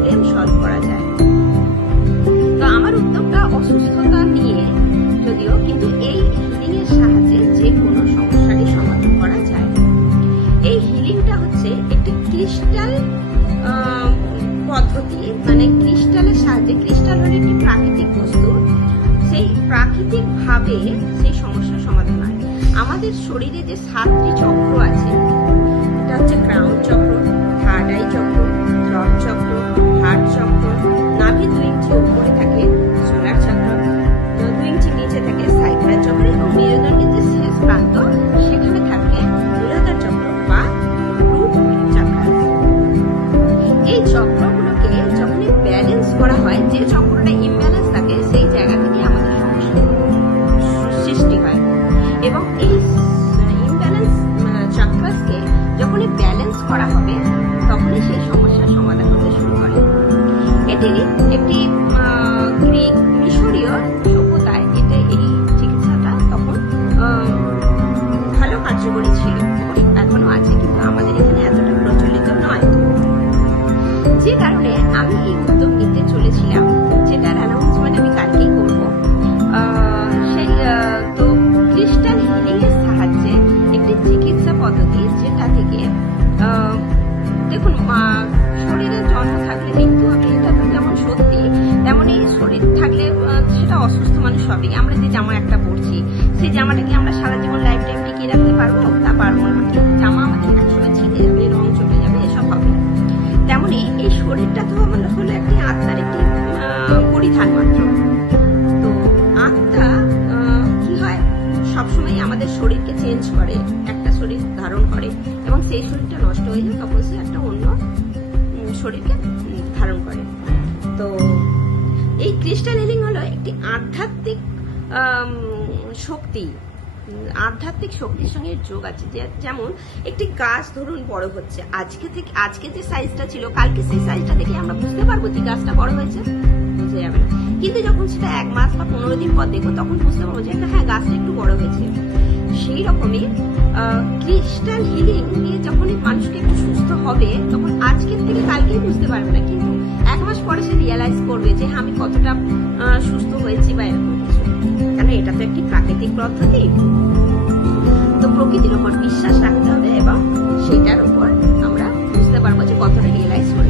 Problem solve করা যায়। তো আমার উদ্যোগটা অসুস্থতা নিয়ে যদিও, কিন্তু এই হিলিং এর সাহায্যে যে কোনো সমস্যারই সমাধান করা যায়। এই হিলিংটা হচ্ছে একটি ক্রিস্টাল পদ্ধতি, মানে ক্রিস্টালের সাহায্যে, ক্রিস্টাল হলো একটি প্রাকৃতিক বস্তু, সেই প্রাকৃতিক ভাবে সেই সমস্যার সমাধান হয়। আমাদের শরীরে যে 7টি চক্র আছে, এটা হচ্ছে ক্রাউন চক্র, থার্ড আই চক্র, থ্রট চক্র, হার্ট চক্র, নাভি 2 ইঞ্চি উপরে থাকে সোলার চক্র, 2 ইঞ্চি নিচে থাকে সাইক্রাল চক্র, এবং মেরুদণ্ডের যে শেষ প্রান্ত সেখানে থাকে মূলাধার চক্র বা রুট চক্র। এই চক্রগুলোকে যখনই ব্যালেন্স করা হয়, যে চক্রটা ইমব্যালেন্স থাকে সেই জায়গা থেকে আমাদের সমস্যা সৃষ্টি হয়, এবং এই ইমব্যালেন্স চক্রাসকে যখনই ব্যালেন্স করা হবে তখনই সেই সমস্যার সমাধান হতে শুরু করে। এটি একটি গ্রিক মিশরীয় সভ্যতায় এই চিকিৎসাটা তখন ভালো কার্যকরী ছিল, এখনো আছে, কিন্তু আমাদের এখানে এতটা প্রচলিত নয়। যে কারণে আমি এই উদ্যোগ নিতে চলেছিলাম, যেটার অ্যানাউন্সমেন্ট আমি কালকেই করবো। তো ক্রিস্টাল হিলিং এর সাহায্যে একটি চিকিৎসা পদ্ধতি, যেটা থেকে দেখুন, শরীরে জন্ম থাকলে মৃত্যু হবে, এটা তো যেমন সত্যি, তেমনই শরীর থাকলে সেটা অসুস্থ মানুষ হবে। আমরা যে জামা একটা পরছি, সেই জামাটা কি আমরা সারা জীবন লাইফ টাইম টিকিয়ে রাখতে পারবো? তা পারবো না। জামা আমাদের একসময় ছিঁড়ে যাবে, রং চলে যাবে, এসব হবে। তেমনি এই শরীরটা তো হলো একটি আত্মার একটি পরিধান মাত্র। তো আত্মা কি হয়, সবসময় আমাদের শরীরকে চেঞ্জ করে, একটা শরীর ধারণ করে, এবং সেই শরীরটা নষ্ট হয়ে যায়, তখন সে একটা অন্য শরীরকে ধারণ করে। তো এই ক্রিস্টাল হিলিং হলো একটি আধ্যাত্মিক শক্তি, আধ্যাত্মিক শক্তির সঙ্গে যোগ আছে। যেমন একটি গাছ ধরুন বড় হচ্ছে, আজকে যে সাইজটা ছিল কালকে সেই সাইজটা দেখে আমরা বুঝতে পারবো যে গাছটা বড় হয়েছে? বোঝা যাবে না। কিন্তু যখন সেটা 1 মাস বা 15 দিন পর দেখবো, তখন বুঝতে পারবো যে হ্যাঁ, গাছটা একটু বড় হয়েছে। সেই রকমই ক্রিস্টাল হিলিং নিয়ে যখনই মানুষকে একটু সুস্থ হবে, তখন আজকের থেকে কালকেই বুঝতে পারবে না, কিন্তু 1 মাস পরে সে রিয়েলাইজ করবে যে আমি কতটা সুস্থ হয়েছি বা এরকম কিছু। কারণ এটা তো একটি প্রাকৃতিক পদ্ধতি। তো প্রকৃতির উপর বিশ্বাস রাখতে হবে, এবং সেটার উপর আমরা বুঝতে পারবো যে কতটা রিয়েলাইজ করে